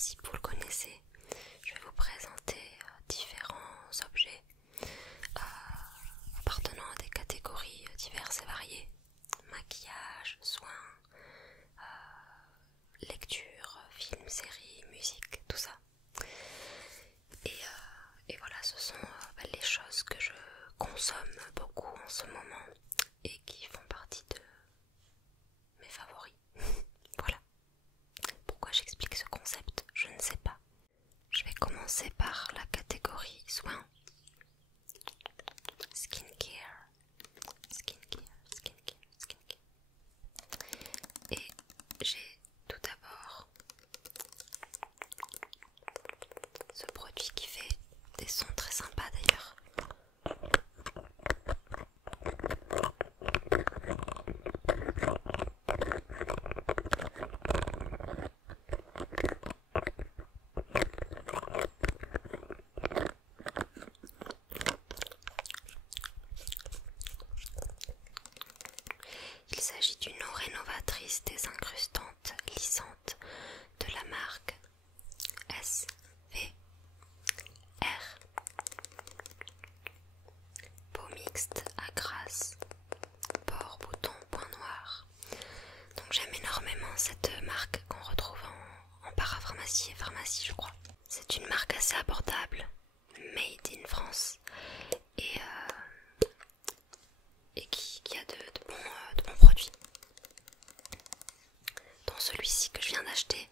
principe vous le connaissez. Je vais vous présenter différents objets appartenant à des catégories diverses et variées. Maquillage, soins, lecture, films, séries, musique, tout ça. Et voilà, ce sont les choses que je consomme beaucoup en ce moment et qui font partie de mes favoris. Voilà. Pourquoi j'explique ce concept, je ne sais pas. Je vais commencer par la catégorie soins. Skincare. Et j'ai tout d'abord ce produit qui fait des sons très sympas d'ailleurs. Il s'agit d'une eau rénovatrice désincrustante lissante de la marque SVR. Peau mixte à grasse, pores, boutons, points noirs. Donc j'aime énormément cette marque qu'on retrouve en parapharmacie et pharmacie, je crois. C'est une marque assez abordable, made in France, et qui a de bons produits. Dans celui-ci que je viens d'acheter,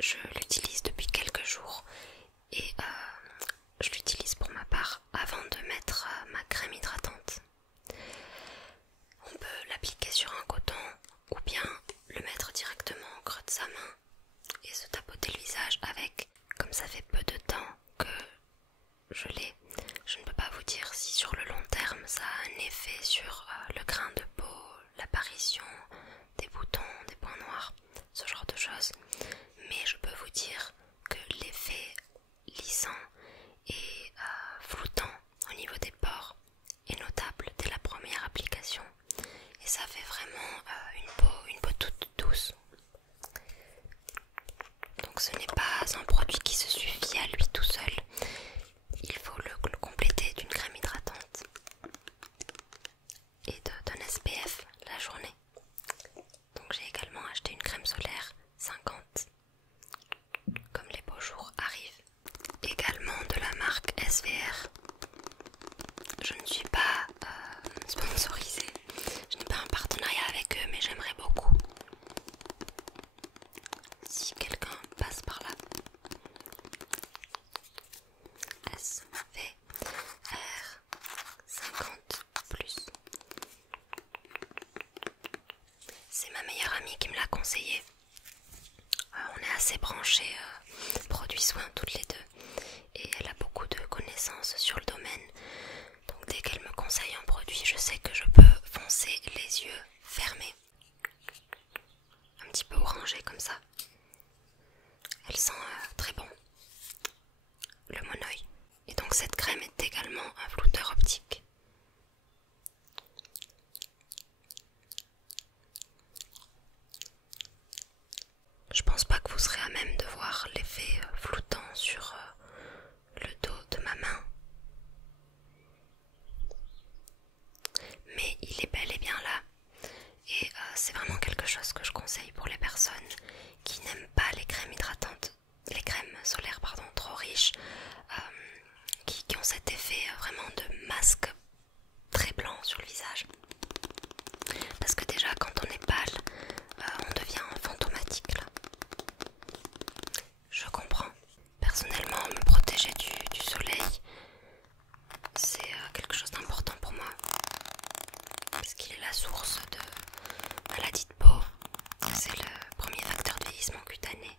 je l'utilise depuis quelques jours et je l'utilise pour ma part avant de mettre ma crème hydratante. On peut l'appliquer sur un coton ou bien le mettre directement au creux de sa main et se tapoter le visage avec. Comme ça fait peu de temps que je l'ai, je ne peux pas vous dire si sur le long terme ça a un effet sur le grain de peau, l'apparition des boutons, des points noirs, ce genre de choses. Mais je peux vous dire que l'effet lissant et floutant au niveau des pores est notable dès la première application. Et ça fait vraiment une peau toute douce. Donc ce n'est pas un produit qui se suffit à lui tout seul. Il faut le compléter d'une crème hydratante et d'un SPF la journée. Donc j'ai également acheté une crème solaire 50, comme les beaux jours arrivent. Également de la marque SVR. Je ne suis pas sponsorisée, je n'ai pas un partenariat avec eux, mais j'aimerais beaucoup. Si quelqu'un passe par là. SVR 50 plus. C'est ma meilleure amie qui me l'a conseillé. On est assez branchés produits soins toutes les deux et elle a beaucoup de connaissances sur le domaine. Donc dès qu'elle me conseille un produit, je sais que je peux foncer les yeux fermés. Un petit peu orangé comme ça. Elle sent très bon. Le monoï. Et donc cette crème est également un flouteur optique. Je pense pas que vous serez à même de voir l'effet floutant sur le dos de ma main. Mais il est bel et bien là. Et c'est vraiment quelque chose que je conseille pour les personnes qui n'aiment pas les crèmes hydratantes, les crèmes solaires pardon, trop riches, qui ont cet effet vraiment de masque très blanc sur le visage. Parce que déjà quand on est pâle, on devient fantomatique là. Je comprends. Personnellement, me protéger du soleil, c'est quelque chose d'important pour moi. Parce qu'il est la source de maladies de peau. C'est le premier facteur de vieillissement cutané.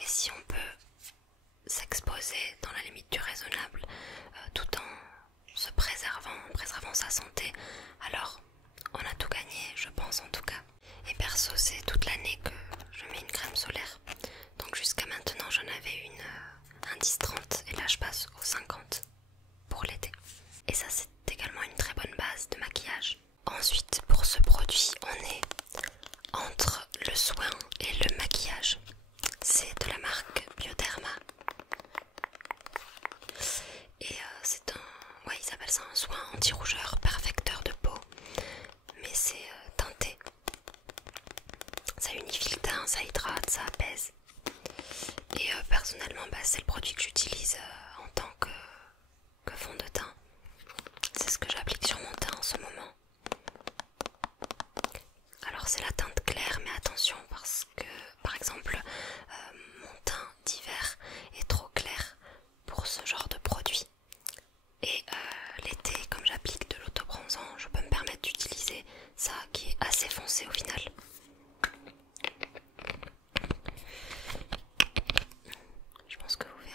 Et si on peut s'exposer dans la limite du raisonnable, tout en se préservant sa santé, alors on a tout gagné, je pense en tout cas. Et perso, c'est toute l'année que je mets une crème solaire. Donc jusqu'à maintenant, j'en avais une un 10-30 et là je passe au 50 pour l'été. Et ça, c'est également une très bonne base de maquillage. Ensuite, pour ce produit, on est entre le soin bien, ça hydrate, ça apaise. Et personnellement, bah, c'est le produit que j'utilise en tant que fond de teint. C'est ce que j'applique sur mon teint en ce moment. Alors c'est la teinte claire, mais attention parce que par exemple mon teint d'hiver est trop clair pour ce genre de produit. Et l'été, comme j'applique de l'autobronzant, je peux me permettre d'utiliser ça qui est assez foncé au final. Je pense que vous verrez.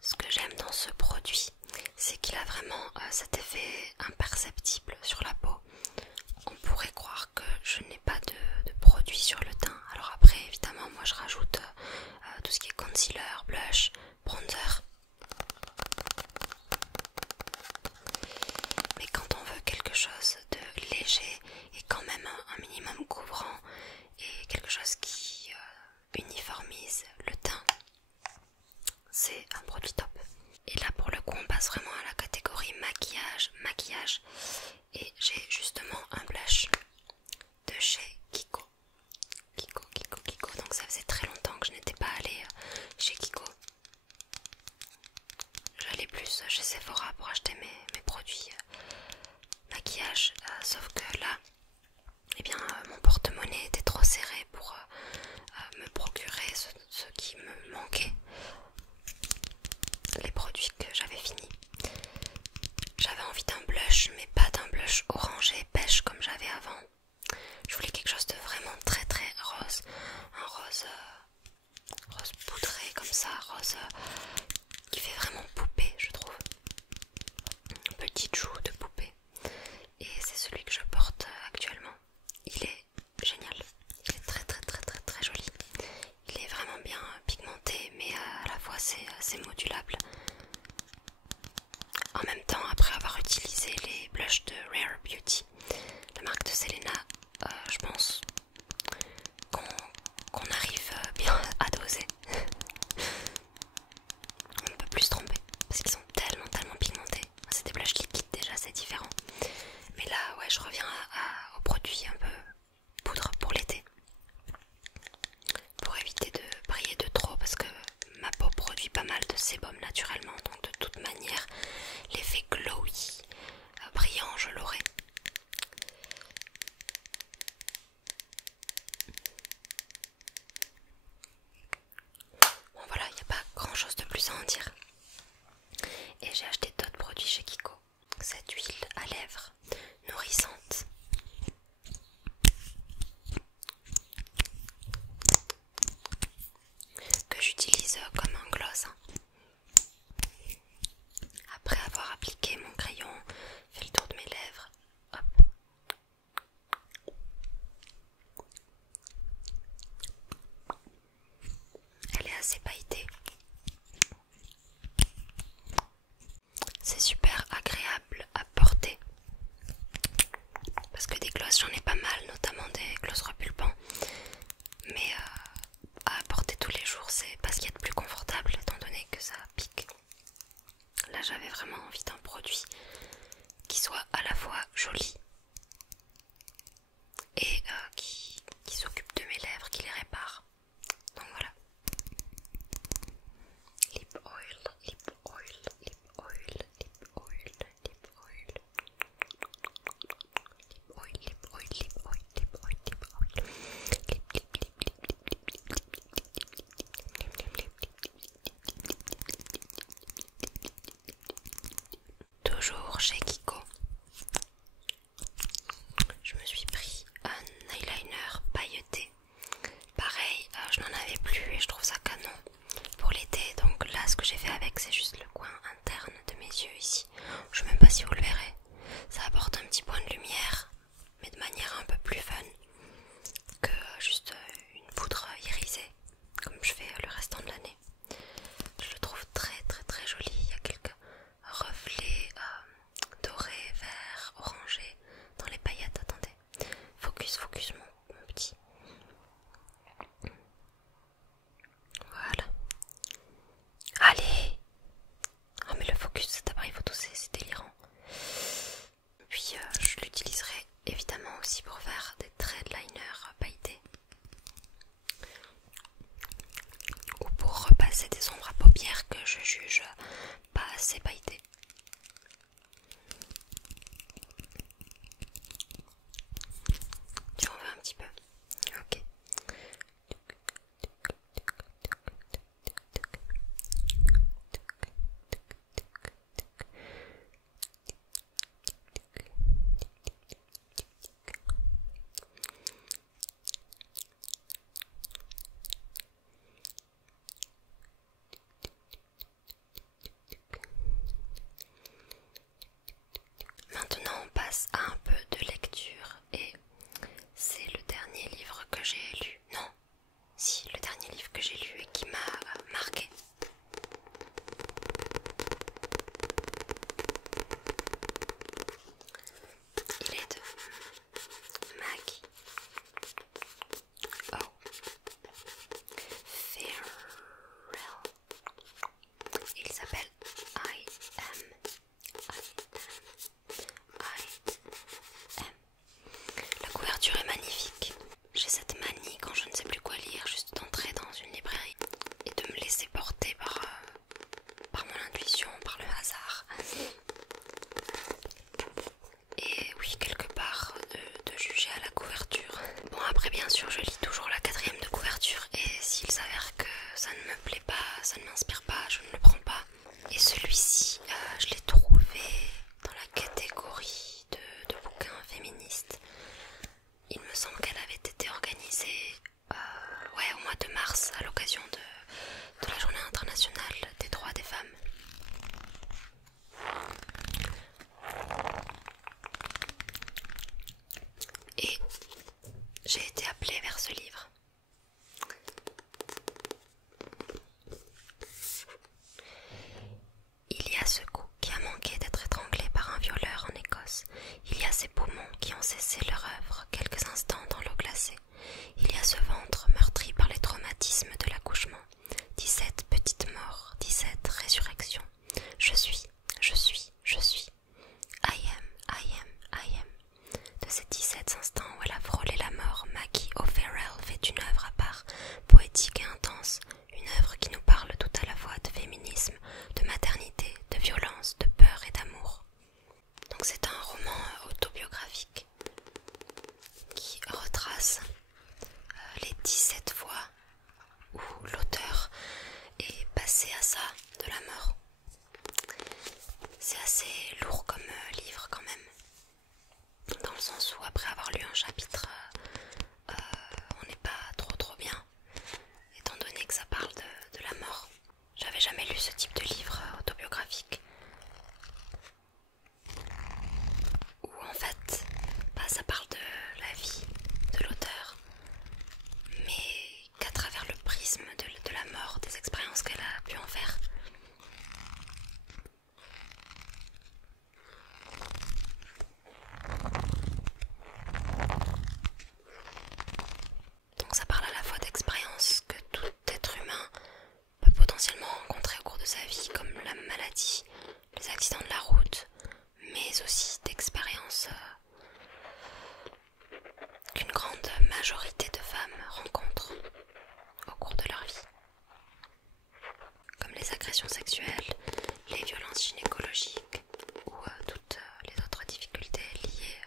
Ce que j'aime dans ce produit, c'est qu'il a vraiment cet effet imperceptible sur la peau. On pourrait croire que je n'ai pas de produit sur le teint. Alors après, évidemment, moi je rajoute tout ce qui est concealer, blush, bronzer. Mais quand on veut quelque chose de léger et quand même un minimum couvrant et quelque chose qui uniformise le teint, c'est un produit top. Et là pour le coup on passe vraiment à la catégorie maquillage et j'ai justement un blush de chez Kiko. Donc ça faisait très longtemps que je n'étais pas allée chez Kiko. J'allais plus chez Sephora pour acheter mes produits maquillage, sauf que là eh bien mon porte-monnaie était trop serré pour me procurer ce qui me manquait, les produits que j'avais finis. J'avais envie d'un blush, mais pas d'un blush orangé pêche comme j'avais avant. Je voulais quelque chose de vraiment très très rose, un rose poudré comme ça, rose qui fait vraiment poupée je trouve, une petite joue de poupée. Et c'est celui que je porte actuellement. Il est génial, il est très joli. Il est vraiment bien pigmenté, mais à la fois c'est modulable. En même temps, après avoir utilisé les blushs de Rare Beauty, la marque de Selena, je pense qu'on arrive bien à doser. On ne peut plus se tromper parce qu'ils sont tellement pigmentés. C'est des blushs liquides déjà, c'est différent. Mais là, ouais, je reviens aux produits un peu poudre pour l'été. Pour éviter de briller de trop parce que ma peau produit pas mal de sébum naturellement. Donc de toute manière, l'effet glowy, brillant, je l'aurai. Bon voilà, il n'y a pas grand chose de plus à en dire. Et j'ai acheté d'autres produits chez Kiko. Cette huile à lèvres nourrissante. Que j'utilise comme un gloss. Après avoir appliqué mon crayon, fait le tour de mes lèvres. Hop. Elle est assez pailletée. C'est super agréable à porter. Parce que des glosses j'en ai pas mal, notamment des glosses repulpants. Mais à porter tous les jours, c'est pas ce qu'il y a de plus confortable étant donné que ça pique. Là j'avais vraiment envie d'un produit qui soit à la fois joli et qui s'occupe de mes lèvres, qui les répare. Donc voilà. Lip oil, lip oil, lip oil, lip oil, lip oil. Lip oil, lip oil, lip oil, lip oil, lip oil. Toujours chez Kiko. Je me suis pris un eyeliner pailleté. Pareil, je n'en avais plus et je trouve ça canon pour l'été. Donc là, ce que j'ai fait avec, c'est juste le coin interne de mes yeux ici. Je ne sais même pas si vous le verrez. Ça apporte un petit point de lumière, mais de manière un peu plus fun. focus mon petit. Voilà. Allez. Oh mais le focus de cet appareil photo c'est délirant. Puis je l'utiliserai évidemment aussi pour faire des traits de liner pailletés. Ou pour repasser des ombres à paupières que je juge pas assez pailletées. Tu en veux un petit peu? Ok. Maintenant on passe à un peu de lecture et c'est le dernier livre que j'ai lu. Non, si, le dernier livre que j'ai lu et qui m'a marqué. Il est de Maggie O'Farrell. Il s'appelle I Am. La couverture est magnifique. J'ai cette manie quand je ne sais plus quoi lire, juste d'entrer dans une librairie et de me laisser porter par mon intuition, par le hasard. Et oui, quelque part, de juger à la couverture. Bon, après bien sûr, je lis toujours la 4e de couverture et s'il s'avère que ça ne me plaît pas, ça ne m'inspire pas, je ne le prends pas. Et celui-ci, je l'ai trouvé dans la catégorie de bouquins féministes. Il me semble qu'elle avait été organisée au mois de mars à l'occasion de la journée internationale des droits des femmes. Et j'ai été appelée vers ce livre. Il y a ce cou qui a manqué d'être étranglé par un violeur en Écosse. Il y a ces poumons qui ont cessé leur œuvre quelques instants dans l'eau glacée. Il y a ce ventre meurtri par les traumatismes de l'accouchement. 17 petites morts, 17 résurrections. Je suis. I am. De ces 17 instants où elle a frôlé la mort, Maggie O'Farrell fait une œuvre à part, poétique et intense, une œuvre qui nous parle tout à la fois de féminisme, de maternité, de violence, de peur et d'amour. Donc c'est un roman autobiographique qui retrace les 17 fois où l'auteur est passé à ça de la mort. C'est assez lourd comme livre quand même, dans le sens où après avoir lu un chapitre, on n'est pas trop bien, étant donné que ça parle de la mort. J'avais jamais lu ce type de livre autobiographique, où en fait ça parle de la vie de l'auteur, mais qu'à travers le prisme de la mort, des expériences qu'elle a pu en faire. Donc ça parle à la fois d'expériences que tout être humain peut potentiellement rencontrer au cours de sa vie, comme la maladie, les accidents de la route, mais aussi d'expériences qu'une grande majorité de femmes rencontrent au cours de leur vie, comme les agressions sexuelles, les violences gynécologiques ou toutes les autres difficultés liées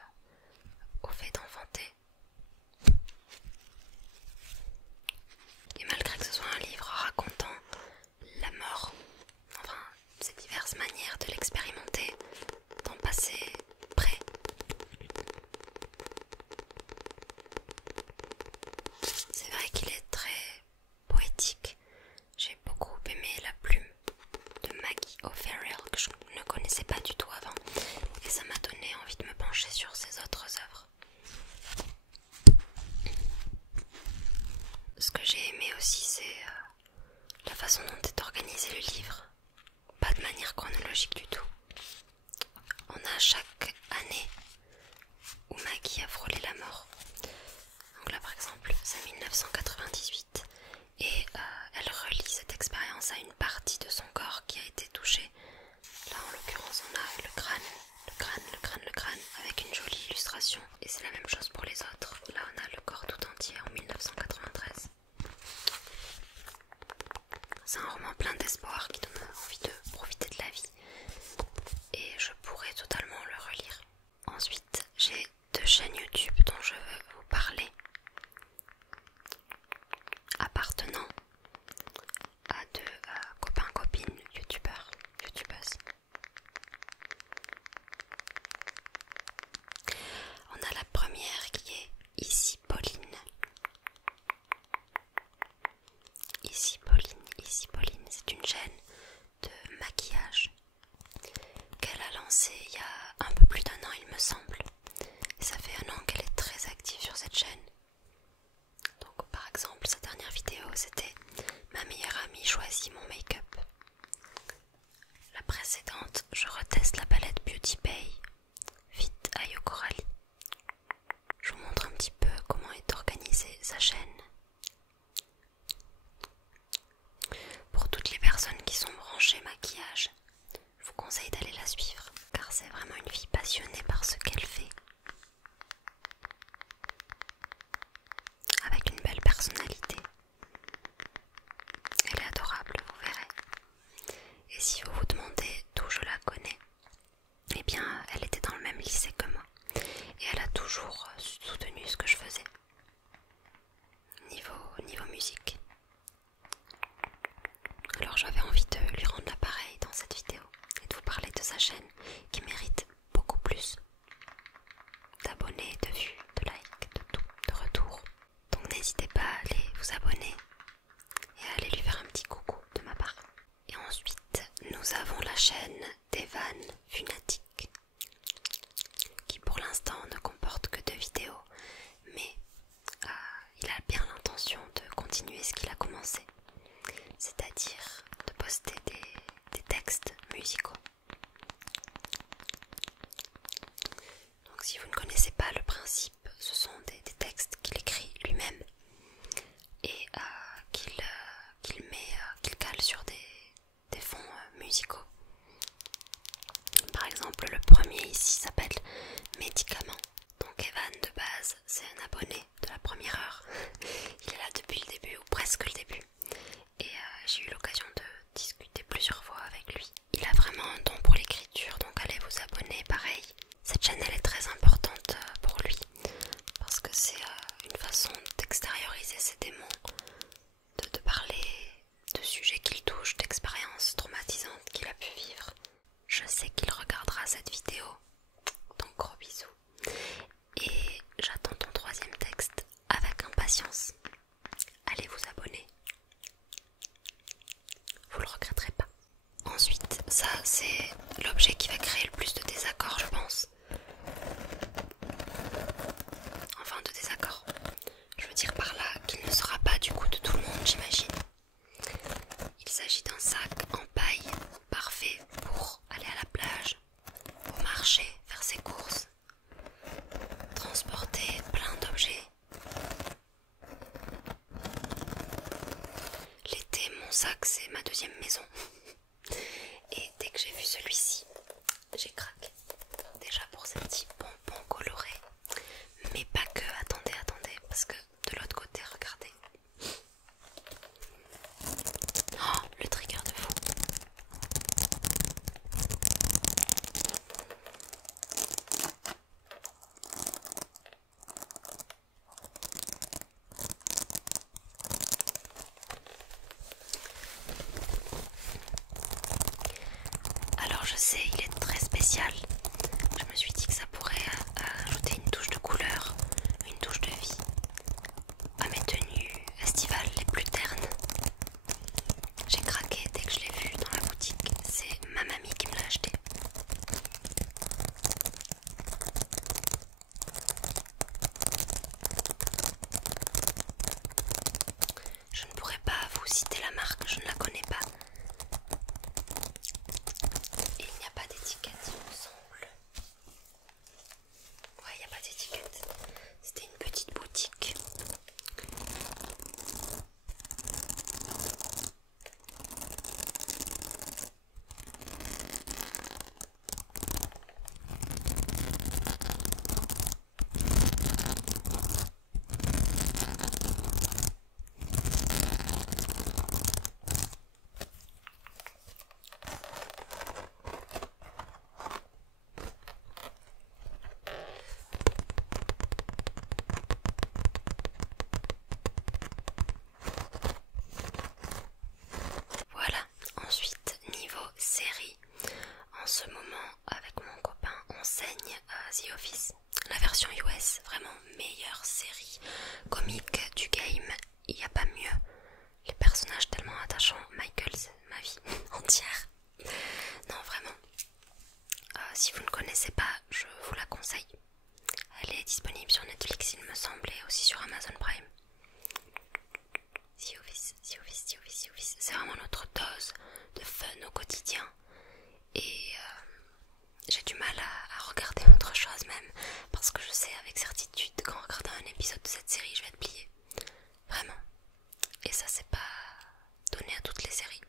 au fait d'enfanter. Et malgré que ce soit un livre racontant la mort, enfin ces diverses manières de l'expérimenter, d'en passer près, c'est vrai qu'il est très poétique. J'ai beaucoup aimé la plume de Maggie O'Farrell que je ne connaissais pas du tout avant, et ça m'a donné envie de me pencher sur ses autres œuvres. Ce que j'ai aimé aussi, c'est la façon dont est organisé le livre. Pas de manière chronologique du tout. On a chaque année où Maggie a frôlé la mort. c'est 1998 et elle relie cette expérience à une partie de son corps qui a été touchée. Là en l'occurrence on a le crâne avec une jolie illustration et c'est la même chose pour les autres. Là on a le corps tout entier en 1993. C'est un roman plein d'espoir qui donne envie de profiter de la vie et je pourrais totalement le relire. Ensuite j'ai 2 chaînes YouTube dont je veux vous parler, appartenant à 2 copains-copines youtubeuses. On a la première qui est Ici Pauline. Ici Pauline, c'est une chaîne de maquillage qu'elle a lancée il y a un peu plus d'1 an il me semble. Et ça fait 1 an qu'elle est très active sur cette chaîne. Donc par exemple sa dernière vidéo c'était ma meilleure amie choisit mon make-up. La précédente je reteste la palette Beauty Bay Fit Ayo Coralie. Je vous montre un petit peu comment est organisée sa chaîne. Pour toutes les personnes qui sont branchées maquillage, je vous conseille d'aller la suivre car c'est vraiment une fille passionnée par ce qu'elle fait. Avec une belle personnalité. Elle est adorable, vous verrez. Et si vous vous demandez d'où je la connais, eh bien elle était dans le même lycée que moi. Et elle a toujours soutenu ce que je faisais. Niveau musique. Alors j'avais envie de lui rendre l'appareil dans cette vidéo et de vous parler de sa chaîne qui mérite beaucoup plus d'abonnés, de vues, de likes, de tout, de retours. Donc n'hésitez pas à aller vous abonner et à aller lui faire un petit coucou de ma part. Et ensuite nous avons la chaîne d'Evan Funatic qui pour l'instant ne comporte que 2 vidéos mais il a bien l'intention de continuer ce qu'il a commencé, c'est-à-dire de poster des textes musicaux. Donc si vous ne connaissez pas le principe, ce sont des textes qu'il écrit lui-même et qu'il cale sur des fonds musicaux. Par exemple le premier ici s'appelle Médicaments. Donc Evan de base c'est un abonné de la première heure. Il est là depuis le début ou presque le début. Et j'ai eu l'occasion de discuter plusieurs fois avec lui. Il a vraiment un don pour l'écriture, donc allez vous abonner, pareil. Cette chaîne elle est très importante pour lui parce que c'est une façon d'extérioriser ses démons, de parler de sujets qu'il touche, d'expériences traumatisantes qu'il a pu vivre. Je sais qu'il regardera cette vidéo, donc gros bisous. Et j'attends ton 3e texte avec impatience. Allez vous abonner. Vous le regretterez pas. Ensuite, ça c'est l'objet qui va créer le plus de désaccords, je pense. Enfin de désaccords. Je veux dire par là qu'il ne sera pas du goût de tout le monde, j'imagine. Il s'agit d'un sac en paille parfait pour aller à la plage, au marché, faire ses courses, transporter plein d'objets. L'été, mon sac, c'est ma 2e maison. Et dès que j'ai vu celui-ci, j'ai craqué. Déjà pour ces petits bonbons colorés. Mais pas que, attendez, parce que de l'autre côté, regardez. Oh, le trigger de fou. Alors je sais, il est très spécial. Je me suis dit que ça pourrait ajouter une touche de couleur, une touche de vie à mes tenues estivales les plus ternes. J'ai craqué dès que je l'ai vu dans la boutique. C'est ma mamie qui me l'a acheté. Je ne pourrais pas vous citer la marque, je ne la connais pas. Et il n'y a pas d'étiquette, il me semble. comique du game, il n'y a pas mieux. Les personnages tellement attachants, Michael c'est ma vie entière. Non vraiment, si vous ne connaissez pas, je vous la conseille. Elle est disponible sur Netflix il me semble et aussi sur Amazon Prime. The Office, The Office, The Office, The Office, c'est vraiment notre dose de fun au quotidien. Et j'ai du mal à regarder autre chose même, parce que je sais avec certitude qu'en regardant un épisode de cette série je vais être pliée. Vraiment. Et ça c'est pas donné à toutes les séries.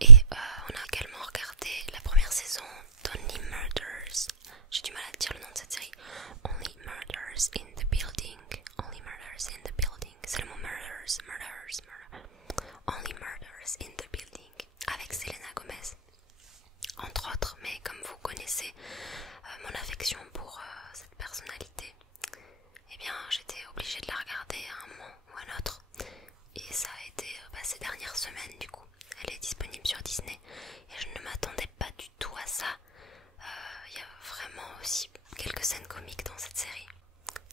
Et on a également regardé la première saison d'Only Murders. J'ai du mal à dire le nom de cette série. Only Murders in the Building. Only Murders in the Building. C'est le mot murders, murders, murder. Only Murders in the Building. Avec Selena Gomez. Entre autres, mais comme vous connaissez mon affection pour cette personnalité, eh bien j'étais obligée de la regarder à un moment ou à un autre. Et ça a été ces dernières semaines du coup. Elle est disponible sur Disney et je ne m'attendais pas du tout à ça. Il y a vraiment aussi quelques scènes comiques dans cette série.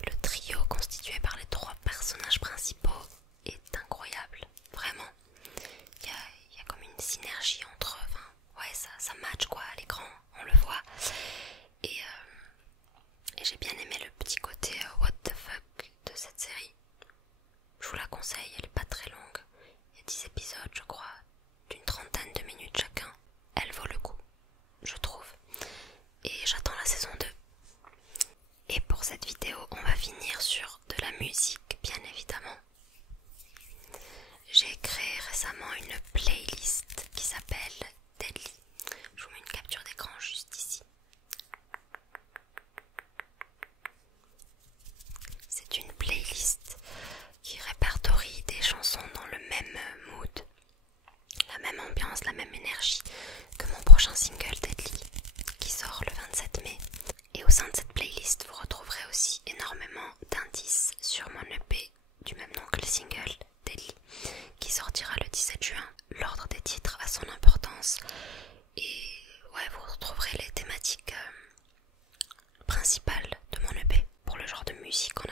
Le trio constitué par les 3 personnages principaux est incroyable, vraiment. Il y a comme une synergie entre eux, enfin, ouais ça match quoi à l'écran, on le voit. Et j'ai bien aimé le petit côté what the fuck de cette série. Je vous la conseille, elle est pas très longue. Il y a 10 épisodes je crois, d'une 30aine de minutes chacun. Elle vaut le coup, je trouve. Et j'attends la saison 2. Et pour cette vidéo, on va finir sur de la musique, bien évidemment. J'ai créé récemment une playlist qui s'appelle Deadly. Je vous mets une capture d'écran juste ici. C'est une playlist qui répertorie des chansons dans le même mood, la même ambiance, la même énergie que mon prochain single Deadly qui sort le 27 mai. Et au sein de cette playlist, vous retrouverez aussi énormément d'indices sur mon EP du même nom que le single Deadly qui sortira le 17 juin. L'ordre des titres a son importance et ouais, vous retrouverez les thématiques principales de mon EP pour le genre de musique qu'on